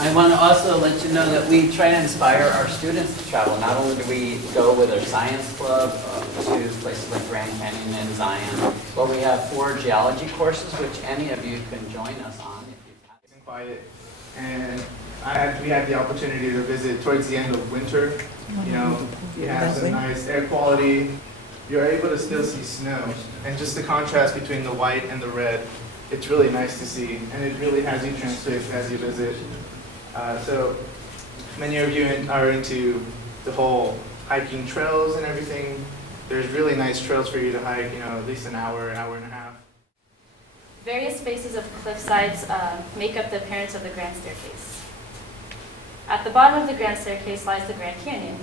I want to also let you know that we try to inspire our students to travel. Not only do we go with our science club to places like Grand Canyon and Zion, but we have 4 geology courses, which any of you can join us on if you've invited. And we had the opportunity to visit towards the end of winter. You know, you have some nice air quality. You're able to still see snow. And just the contrast between the white and the red, it's really nice to see. And it really has you transfixed as you visit. So many of you are into the whole hiking trails and everything. There's really nice trails for you to hike, you know, at least an hour and a half. Various faces of cliff sides make up the appearance of the Grand Staircase. At the bottom of the Grand Staircase lies the Grand Canyon.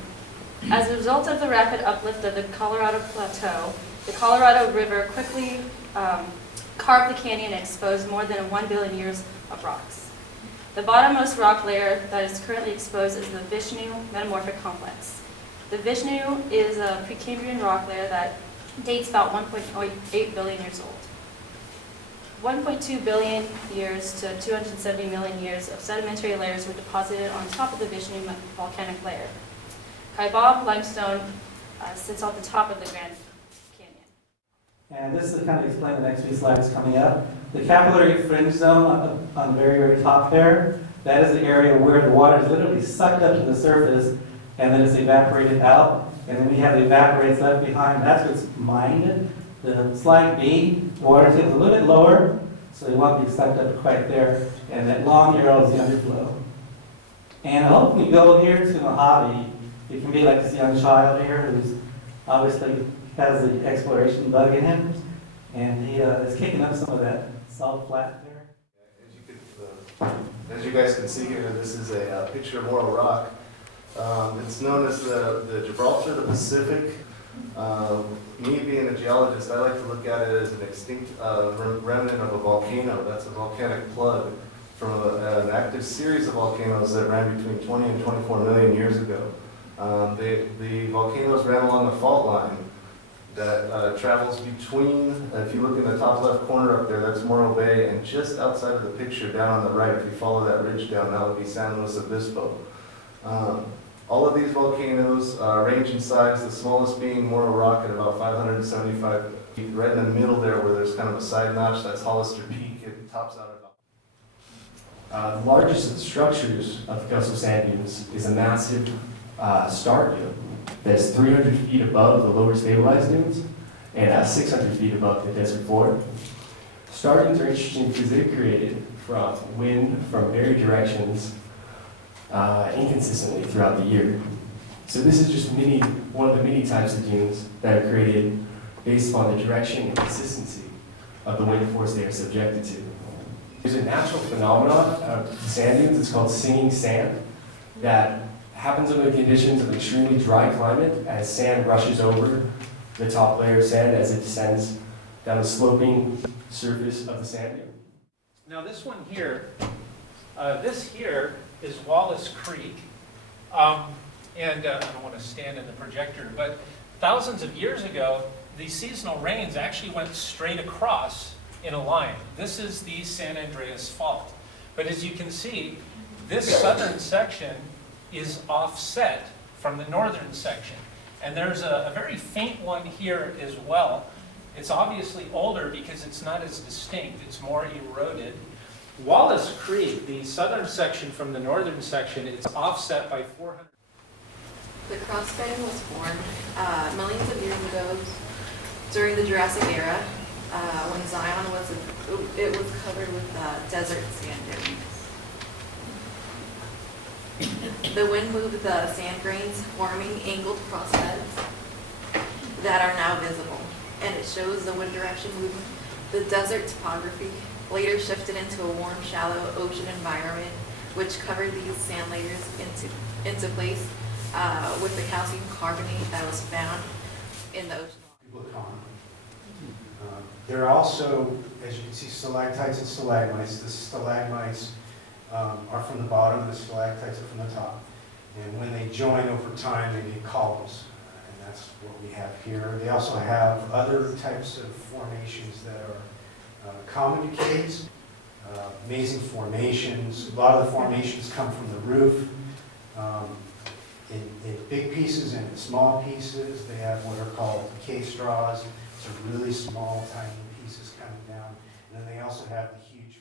As a result of the rapid uplift of the Colorado Plateau, the Colorado River quickly carved the canyon and exposed more than 1 billion years of rocks. The bottommost rock layer that is currently exposed is the Vishnu Metamorphic Complex. The Vishnu is a Precambrian rock layer that dates about 1.8 billion years old. 1.2 billion years to 270 million years of sedimentary layers were deposited on top of the Vishnu volcanic layer. Kaibab limestone sits on the top of the Grand Canyon. And this is to kind of explain the next few slides coming up. The capillary fringe zone on the very, very top there, that is the area where the water is literally sucked up to the surface and then it's evaporated out. And then we have the evaporates left behind. That's what's mined. The slide B, the water table is a little bit lower, so it won't be sucked up quite there. And that long arrow is the underflow. And I hope when you go here to Mojave, it can be like this young child here who's obviously has the exploration bug in him, and he is kicking up some of that salt flat there. As you guys can see here, this is a picture of Morro Rock. It's known as the Gibraltar of the Pacific. Me being a geologist, I like to look at it as an extinct remnant of a volcano. That's a volcanic plug from an active series of volcanoes that ran between 20 and 24 million years ago. The volcanoes ran along a fault line that travels between, if you look in the top left corner up there, that's Morro Bay, and just outside of the picture down on the right, if you follow that ridge down, that would be San Luis Obispo. All of these volcanoes range in size, the smallest being Morro Rock at about 575 feet. Right in the middle there where there's kind of a side notch, that's Hollister Peak. It tops out about. The largest of the structures of the coastal sand dunes is a massive star dune that's 300 feet above the lower stabilized dunes and 600 feet above the desert floor. Star dunes are interesting because they're created from wind from varied directions inconsistently throughout the year. So this is just one of the many types of dunes that are created based upon the direction and consistency of the wind force they are subjected to. There's a natural phenomenon of sand dunes, it's called singing sand, that happens under the conditions of extremely dry climate as sand rushes over the top layer of sand as it descends down the sloping surface of the sand dune. Now this one here, this here is Wallace Creek, and I don't want to stand in the projector, but thousands of years ago, the seasonal rains actually went straight across in a line. This is the San Andreas Fault. But as you can see, this southern section is offset from the northern section. And there's a very faint one here as well. It's obviously older because it's not as distinct, it's more eroded. Wallace Creek, the southern section from the northern section, is offset by 400. The crossband was formed millions of years ago during the Jurassic era when Zion was covered with desert sand dunes. The wind moved the sand grains, forming angled crossbeds that are now visible, and it shows the wind direction movement. The desert topography later shifted into a warm, shallow ocean environment, which covered these sand layers into place with the calcium carbonate that was found in the ocean. There are also, as you can see, stalactites and stalagmites. The stalagmites are from the bottom, and the stalactites are from the top. And when they join over time, they make columns. And that's what we have here. They also have other types of formations that are common to caves. amazing formations. A lot of the formations come from the roof. In big pieces and in small pieces, they have what are called decay straws. So really small, tiny pieces coming down. And then they also have the huge